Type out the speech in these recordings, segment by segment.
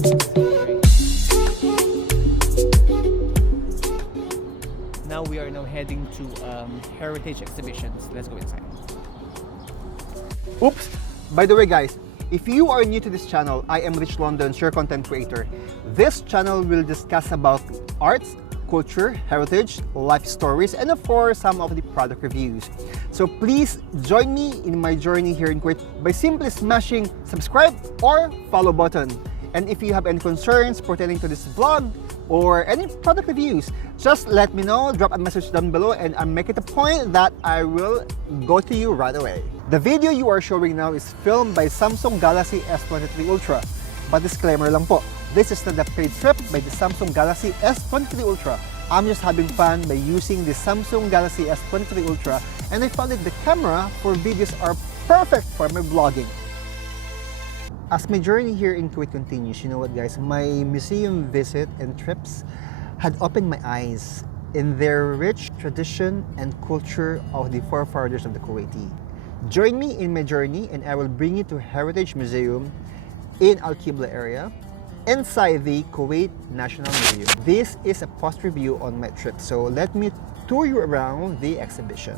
Now we are heading to heritage exhibitions. Let's go inside. Oops! By the way guys, if you are new to this channel, I am Rich Londons, your content creator. This channel will discuss about arts, culture, heritage, life stories, and of course, some of the product reviews. So please join me in my journey here in Kuwait by simply smashing subscribe or follow button. And if you have any concerns pertaining to this vlog or any product reviews, just let me know, drop a message down below, and I'll make it a point that I will go to you right away. The video you are showing now is filmed by Samsung Galaxy S23 Ultra. But disclaimer lang po, this is not a paid trip by the Samsung Galaxy S23 Ultra. I'm just having fun by using the Samsung Galaxy S23 Ultra, and I found that the camera for videos are perfect for my vlogging. As my journey here in Kuwait continues, you know what guys, my museum visit and trips had opened my eyes in their rich tradition and culture of the forefathers of the Kuwaiti. Join me in my journey and I will bring you to Heritage Museum in Al-Qibla area inside the Kuwait National Museum. This is a post review on my trip, so let me tour you around the exhibition.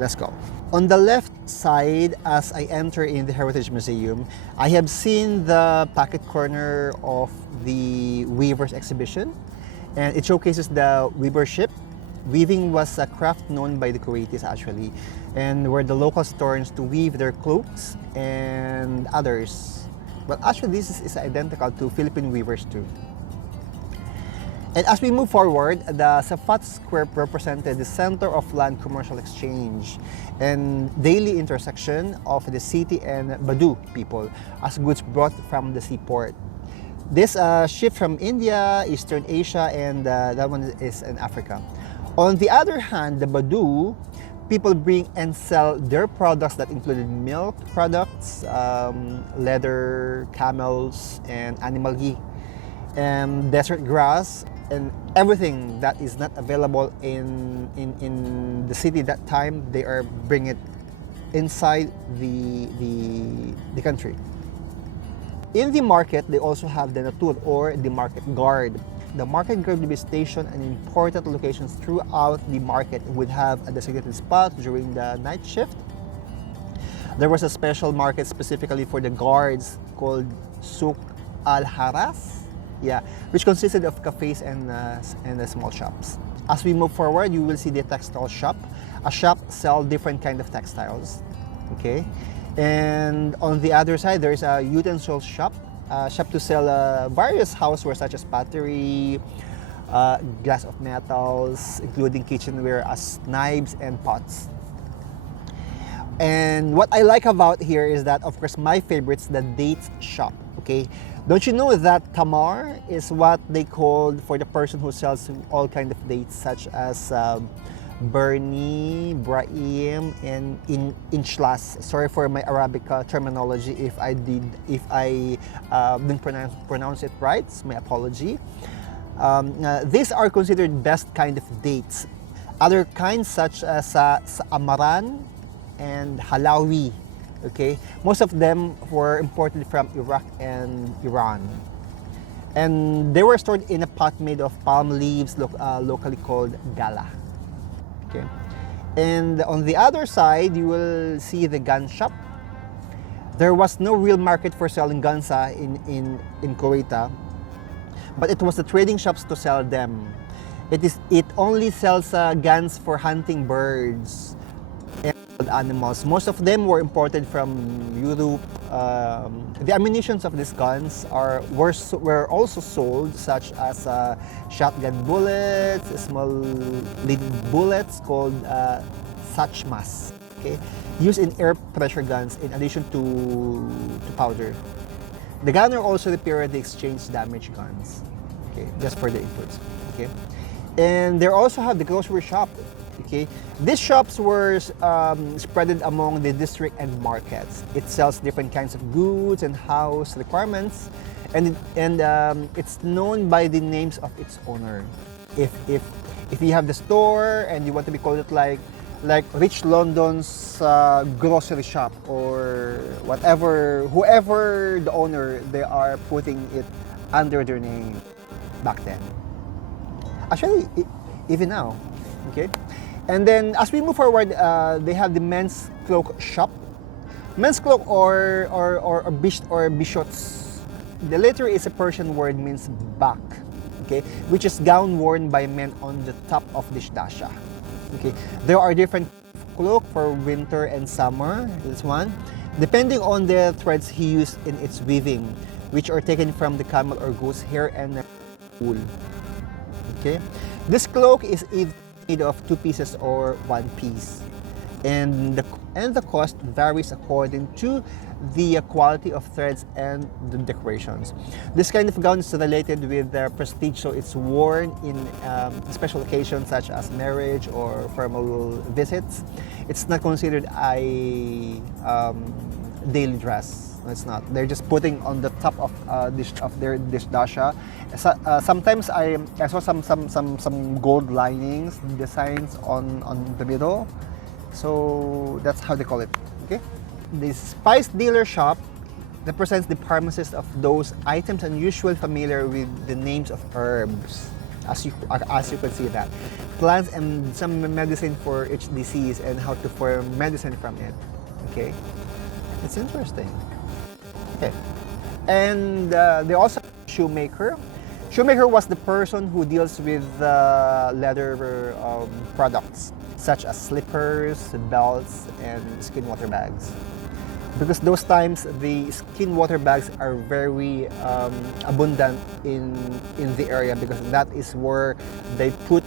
Let's go. On the left side, as I enter in the Heritage Museum, I have seen the pocket corner of the Weavers exhibition, and it showcases the weavership. Weaving was a craft known by the Kuwaitis actually, and where the locals turns to weave their cloaks and others. But actually this is identical to Philippine weavers too. And as we move forward, the Safat Square represented the center of land commercial exchange and daily intersection of the city and Badu people as goods brought from the seaport. This shipped from India, Eastern Asia, and that one is in Africa. On the other hand, the Badu people bring and sell their products that included milk products, leather, camels, and animal ghee, and desert grass, and everything that is not available in the city that time, they are bring it inside the country. In the market, they also have the natur or the market guard. The market guard will be stationed in important locations throughout the market. It would have a designated spot during the night shift. There was a special market specifically for the guards called Souk Al-Haras, which consisted of cafes and small shops. As we move forward, you will see the textile shop. A shop sells different kind of textiles, okay? And on the other side, there is a utensil shop, shop to sell various houseware such as pottery, glass of metals, including kitchenware as knives and pots. And what I like about here is that, of course, my favorite's the dates shop, okay? Don't you know that tamar is what they call for the person who sells all kind of dates such as Bernie, Brahim, and Inchlas. Sorry for my Arabic terminology if I didn't pronounce it right. My apology. These are considered best kind of dates. Other kinds such as Amaran and Halawi. Okay, most of them were imported from Iraq and Iran, and they were stored in a pot made of palm leaves, locally called gala. Okay, and on the other side, you will see the gun shop. There was no real market for selling guns in Kuwait, but it was the trading shops to sell them. It only sells guns for hunting birds and animals. Most of them were imported from Europe. The ammunitions of these guns were also sold, such as shotgun bullets, small lead bullets called sachmas, okay, used in air pressure guns in addition to powder. The gunner also repaired the exchange damaged guns, okay, just for the inputs, okay. And they also have the grocery shop. Okay, these shops were spread among the district and markets. It sells different kinds of goods and house requirements, and it's known by the names of its owner. If you have the store and you want to be called it like like Rich London's grocery shop or whatever, whoever the owner, they are putting it under their name back then. Actually, even now, okay? And then as we move forward, they have the men's cloak shop. Men's cloak or bishots. The latter is a Persian word means back, okay, which is gown worn by men on the top of the dasha. Okay, there are different cloak for winter and summer. This one, depending on the threads he used in its weaving, which are taken from the camel or goose hair and wool. Okay, this cloak is either made of 2 pieces or 1 piece, and the cost varies according to the quality of threads and the decorations. This kind of gown is related with prestige, so it's worn in special occasions such as marriage or formal visits. It's not considered a daily dress. It's not. They're just putting on the top of their dasha. Sometimes I saw some gold linings, designs on the middle. So that's how they call it. Okay. The spice dealer shop represents the pharmacist of those items unusually familiar with the names of herbs, as you can see that, plants and some medicine for each disease and how to form medicine from it. Okay, it's interesting. Okay, and they also have shoemaker. Shoemaker was the person who deals with leather products such as slippers, belts, and skin water bags. Because those times the skin water bags are very abundant in the area, because that is where they put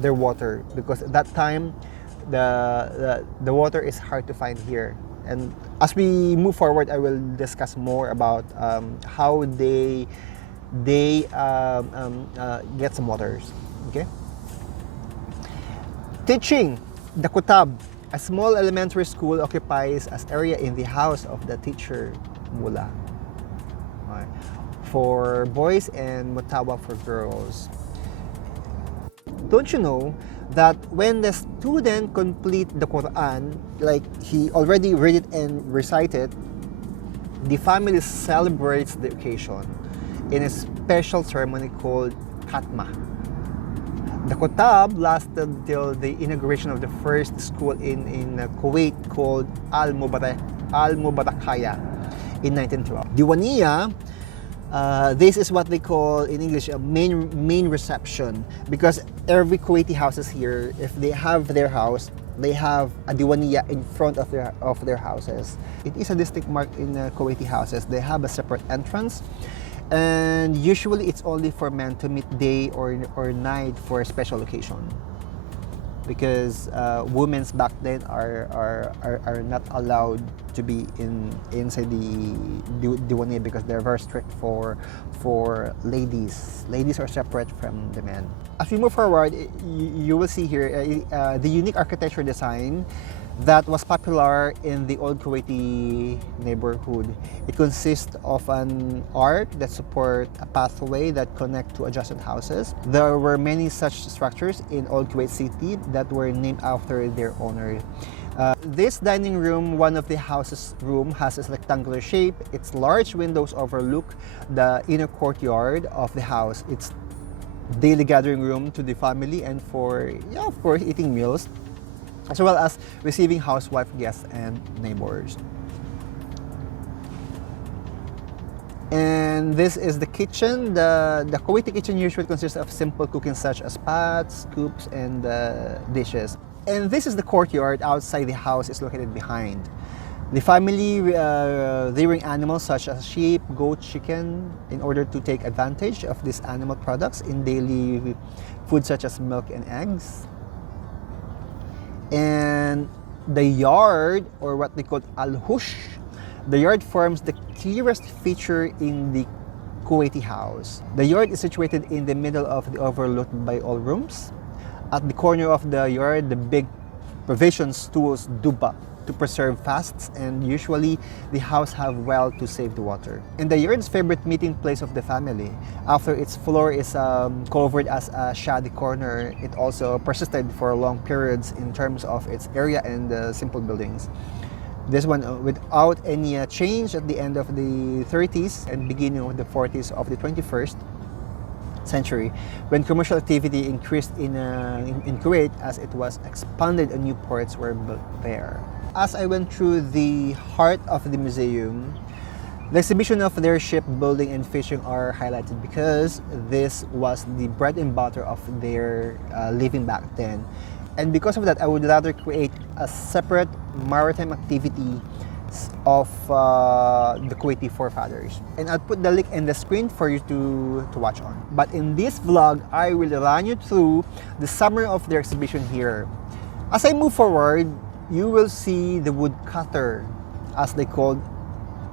their water, because at that time the water is hard to find here. And as we move forward, I will discuss more about how they get some waters. Okay. Teaching. The kutab, a small elementary school, occupies as area in the house of the teacher, mula, for boys and mutawa for girls. Don't you know that when the student complete the Quran, like he already read it and recite it, the family celebrates the occasion in a special ceremony called Khatma. The Kutab lasted till the inauguration of the first school in Kuwait called Al-Mubarakaya in 1912. Diwaniya, this is what they call in English a main reception, because every Kuwaiti houses here, if they have their house, they have a diwaniya in front of their houses. It is a distinct mark in Kuwaiti houses. They have a separate entrance. And usually it's only for men to meet day or night for a special occasion, because women back then are not allowed to be inside the diwaniya, because they're very strict for ladies. Ladies are separate from the men. As we move forward, you will see here the unique architecture design that was popular in the old Kuwaiti neighborhood. It consists of an arc that support a pathway that connect to adjacent houses. There were many such structures in old Kuwait city that were named after their owner. This dining room, one of the house's room, has a rectangular shape. Its large windows overlook the inner courtyard of the house. It's daily gathering room to the family and for, of course, eating meals, as well as receiving housewife guests and neighbors. And this is the kitchen. The Kuwaiti kitchen usually consists of simple cooking such as pots, scoops, and dishes. And this is the courtyard outside the house is located behind. The family rearing animals such as sheep, goat, chicken in order to take advantage of these animal products in daily food such as milk and eggs. And the yard, or what they call al-hush, the yard forms the clearest feature in the Kuwaiti house. The yard is situated in the middle of the overlooked by all rooms. At the corner of the yard, the big provision stools, duba, to preserve fasts, and usually the house have well to save the water. And the yard's favorite meeting place of the family. After its floor is covered as a shady corner, it also persisted for long periods in terms of its area and simple buildings. This one without any change at the end of the 30s and beginning of the 40s of the 21st century, when commercial activity increased in Kuwait as it was expanded and new ports were built there. As I went through the heart of the museum, the exhibition of their shipbuilding and fishing are highlighted because this was the bread and butter of their living back then. And because of that, I would rather create a separate maritime activity of the Kuwaiti forefathers. And I'll put the link in the screen for you to watch on. But in this vlog, I will run you through the summary of their exhibition here. As I move forward, you will see the woodcutter, as they called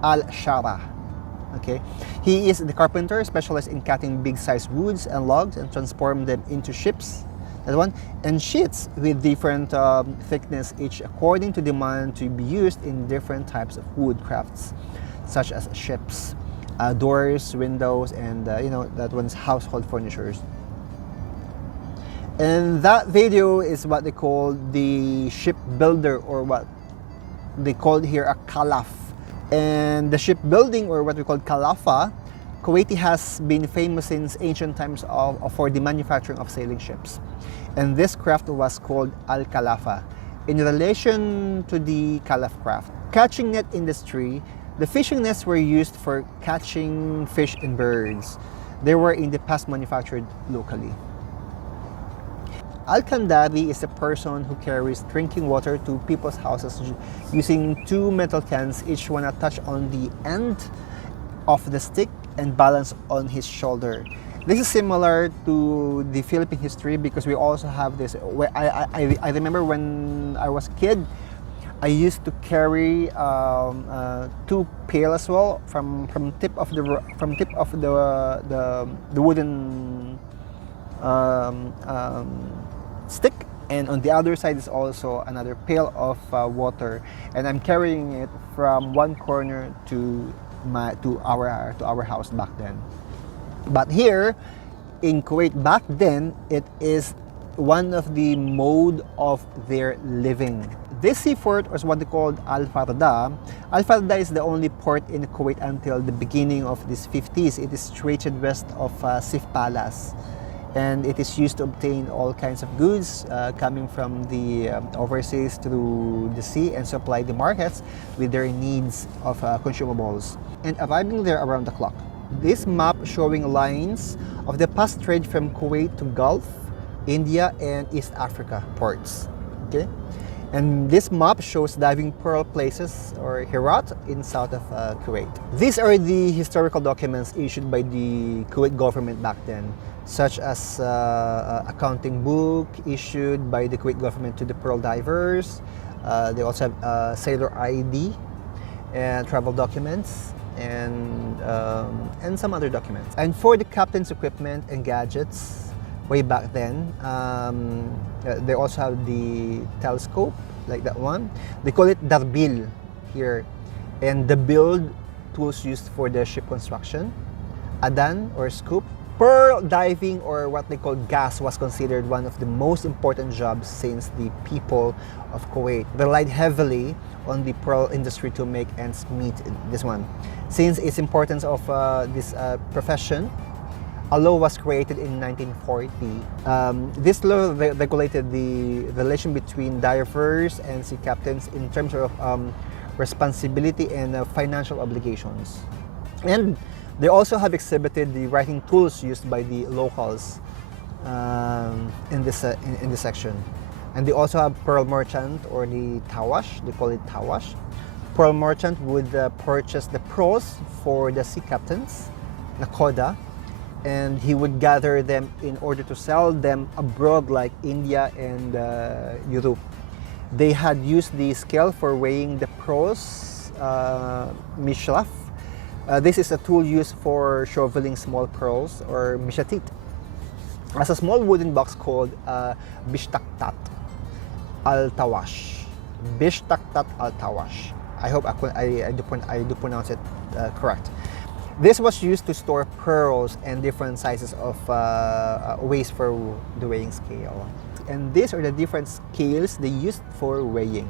Al-Shara. Okay, he is the carpenter specialized in cutting big-sized woods and logs and transform them into ships. That one, and sheets with different thickness, each according to demand, to be used in different types of wood crafts, such as ships, doors, windows, and that one's household furnitures. And that video is what they call the shipbuilder, or what they called here a kalaf. And the shipbuilding, or what we call kalafa, Kuwaiti has been famous since ancient times for the manufacturing of sailing ships. And this craft was called al-kalafa in relation to the kalaf craft. Catching net industry, the fishing nets were used for catching fish and birds. They were in the past manufactured locally. Al-Kandari is a person who carries drinking water to people's houses using two metal cans, each one attached on the end of the stick and balanced on his shoulder. This is similar to the Philippine history because we also have this. I remember when I was a kid, I used to carry two pail as well from tip of the wooden stick, and on the other side is also another pail of water, and I'm carrying it from one corner to our house back then. But here in Kuwait back then, it is one of the mode of their living. This seaport was what they called Al-Farda. Al-Farda is the only port in Kuwait until the beginning of these 50s. It is situated west of Sif Palace, and it is used to obtain all kinds of goods coming from the overseas through the sea and supply the markets with their needs of consumables, and arriving there around the clock. This map showing lines of the past trade from Kuwait to Gulf, India, and East Africa ports. Okay, and this map shows diving pearl places, or Herat, in south of Kuwait. These are the historical documents issued by the Kuwait government back then, such as accounting book issued by the Kuwait government to the pearl divers. They also have sailor ID and travel documents, and some other documents. And for the captain's equipment and gadgets, way back then, they also have the telescope, like that one. They call it darbil here, and the build tools used for the ship construction, adan or scoop. Pearl diving, or what they call gas, was considered one of the most important jobs since the people of Kuwait relied heavily on the pearl industry to make ends meet. This one, since its importance of this profession, a law was created in 1940. This law regulated the relation between divers and sea captains in terms of responsibility and financial obligations. And they also have exhibited the writing tools used by the locals in this section. And they also have pearl merchant, or the tawash. They call it tawash. Pearl merchant would purchase the pearls for the sea captains, nakoda, and he would gather them in order to sell them abroad, like India and Europe. They had used the scale for weighing the pearls, mishlaf. This is a tool used for shoveling small pearls, or mishatit, as a small wooden box called bishtaktat al-tawash. Bishtaktat al-Tawash. I hope I do pronounce it correct. This was used to store pearls and different sizes of weights for the weighing scale. And these are the different scales they used for weighing.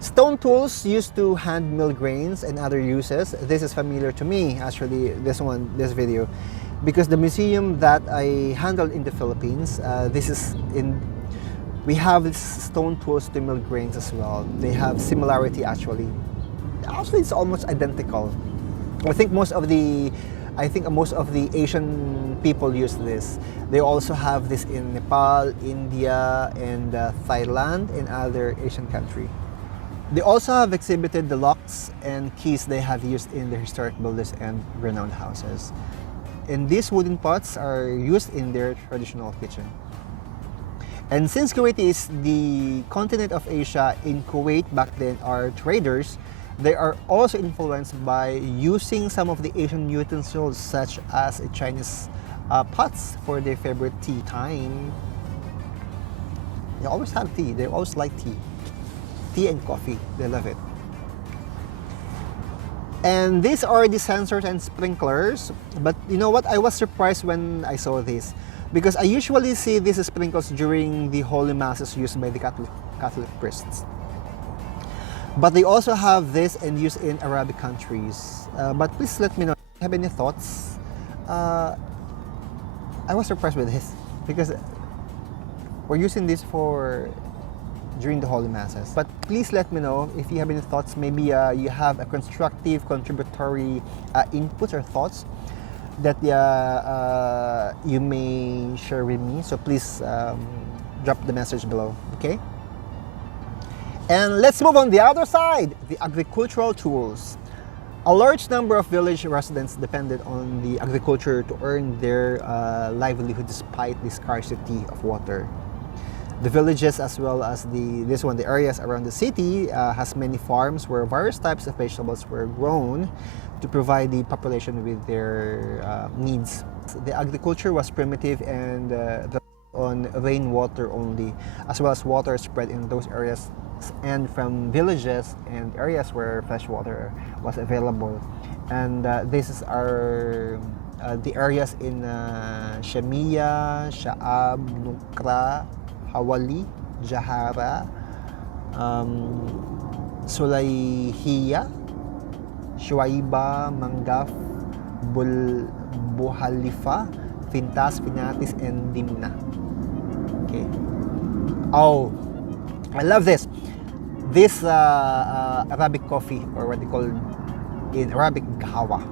Stone tools used to hand mill grains and other uses. This is familiar to me, actually, this video, because the museum that I handled in the Philippines, we have these stone tools to mill grains as well. They have similarity actually. Actually, it's almost identical. I think most of the Asian people use this. They also have this in Nepal, India, and Thailand, and other Asian countries. They also have exhibited the locks and keys they have used in their historic buildings and renowned houses. And these wooden pots are used in their traditional kitchen. And since Kuwait is the continent of Asia, in Kuwait back then are traders, they are also influenced by using some of the Asian utensils such as Chinese pots for their favorite tea time. They always have tea, they always like tea. Tea and coffee, they love it. And these are the sensors and sprinklers, but you know what, I was surprised when I saw this, because I usually see these sprinkles during the holy masses used by the Catholic priests. But they also have this and used in Arabic countries. But please let me know if you have any thoughts. I was surprised with this, because we're using this during the Holy Masses. But please let me know if you have any thoughts. Maybe you have a constructive, contributory inputs or thoughts that you may share with me. So please drop the message below, okay? And let's move on the other side, the agricultural tools. A large number of village residents depended on the agriculture to earn their livelihood despite the scarcity of water. The villages, as well as the areas around the city, has many farms where various types of vegetables were grown to provide the population with their needs. The agriculture was primitive and on rainwater only, as well as water spread in those areas and from villages and areas where fresh water was available. And these are the areas in Shamia, Sha'ab, Nukra, Hawali, Jahara, Sulayhiya, Shuaiba, Mangaf, Buhalifa, Fintas, Finatis, and Dimna. Okay. Oh, I love this. This Arabic coffee, or what they call in Arabic gawa.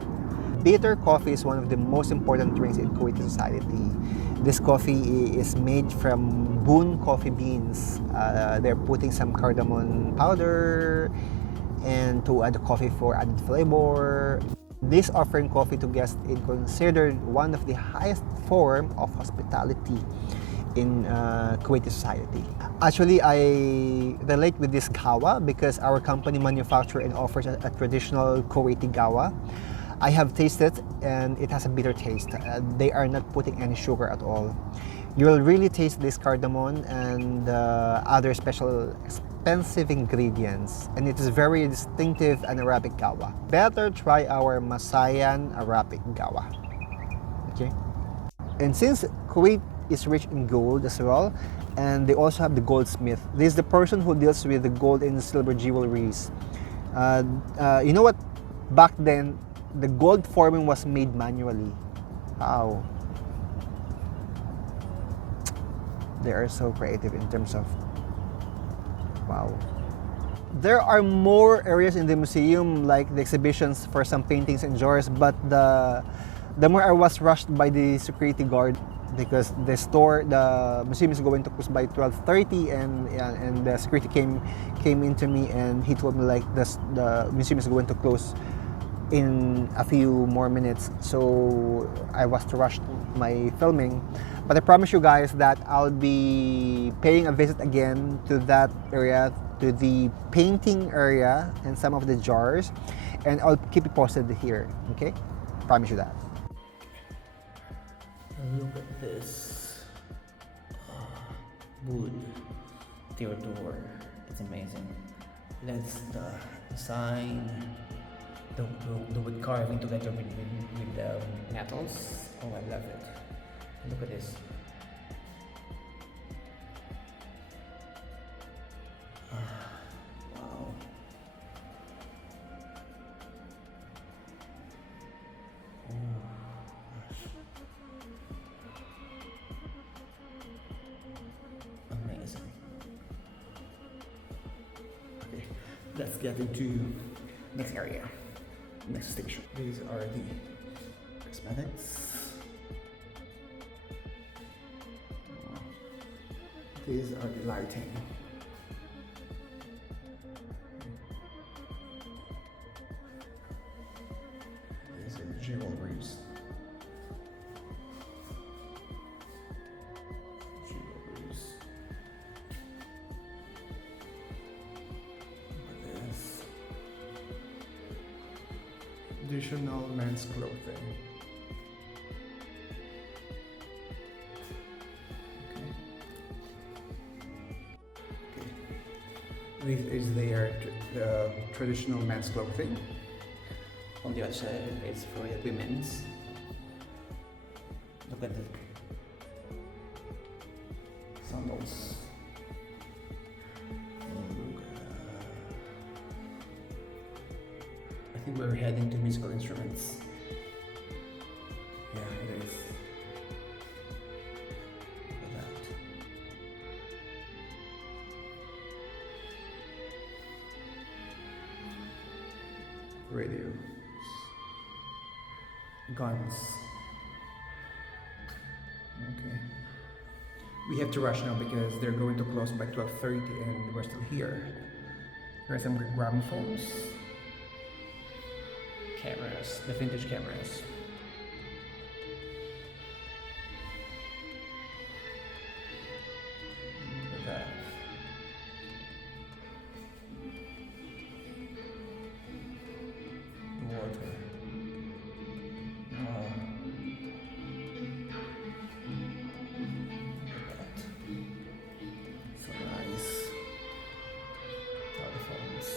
Bitter coffee is one of the most important drinks in Kuwaiti society. This coffee is made from Boon coffee beans. They're putting some cardamom powder and to add coffee for added flavor. This offering coffee to guests is considered one of the highest form of hospitality in Kuwaiti society. Actually, I relate with this gawa because our company manufactures and offers a traditional Kuwaiti gawa. I have tasted and it has a bitter taste. They are not putting any sugar at all. You will really taste this cardamom and other special expensive ingredients, and it is very distinctive and Arabic gawa. Better try our Masayan Arabic gawa. Okay? And since Kuwait is rich in gold as well, and they also have the goldsmith. This is the person who deals with the gold and silver jewelries. You know what? Back then, the gold forming was made manually. Wow. They are so creative in terms of, wow. There are more areas in the museum, like the exhibitions for some paintings and jars, but the more I was rushed by the security guard, because the museum is going to close by 12:30, and the security came into me and he told me like the museum is going to close in a few more minutes, so I was to rush my filming. But I promise you guys that I'll be paying a visit again to that area, to the painting area and some of the jars, and I'll keep you posted here, okay? Promise you that. Look at this wood. Theodore. It's amazing. That's the sign, the wood carving together with the metals. Oh, I love it. Look at this. Wow. Amazing. Okay, let's get into next area, next station. These are the cosmetics. These are the lighting. These are the jewelries. Additional men's clothing. Okay. This is their traditional men's clothing. On the other side, it's for the women's. Look at the sandals. I think we're heading to musical instruments. Yeah, it is. Look at that. Radio. Guns. Okay. We have to rush now because they're going to close by 12:30 and we're still here. There are some gramophones. Cameras, the vintage cameras. Look at that. Water. Oh. Look at that. So nice. Telephones.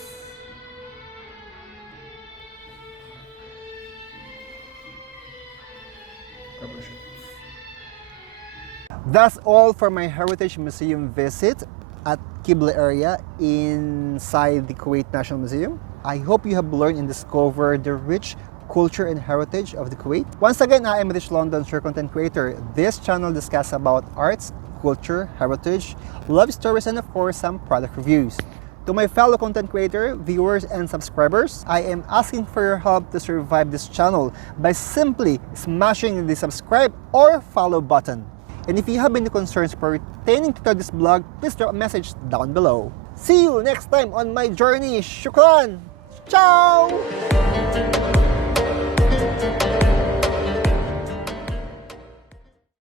That's all for my Heritage Museum visit at Qibla area inside the Kuwait National Museum. I hope you have learned and discovered the rich culture and heritage of the Kuwait. Once again, I am Rich Londons, your content creator. This channel discusses about arts, culture, heritage, love stories, and of course, some product reviews. To my fellow content creator, viewers, and subscribers, I am asking for your help to survive this channel by simply smashing the subscribe or follow button. And if you have any concerns pertaining to this blog, please drop a message down below. See you next time on my journey. Shukran! Ciao!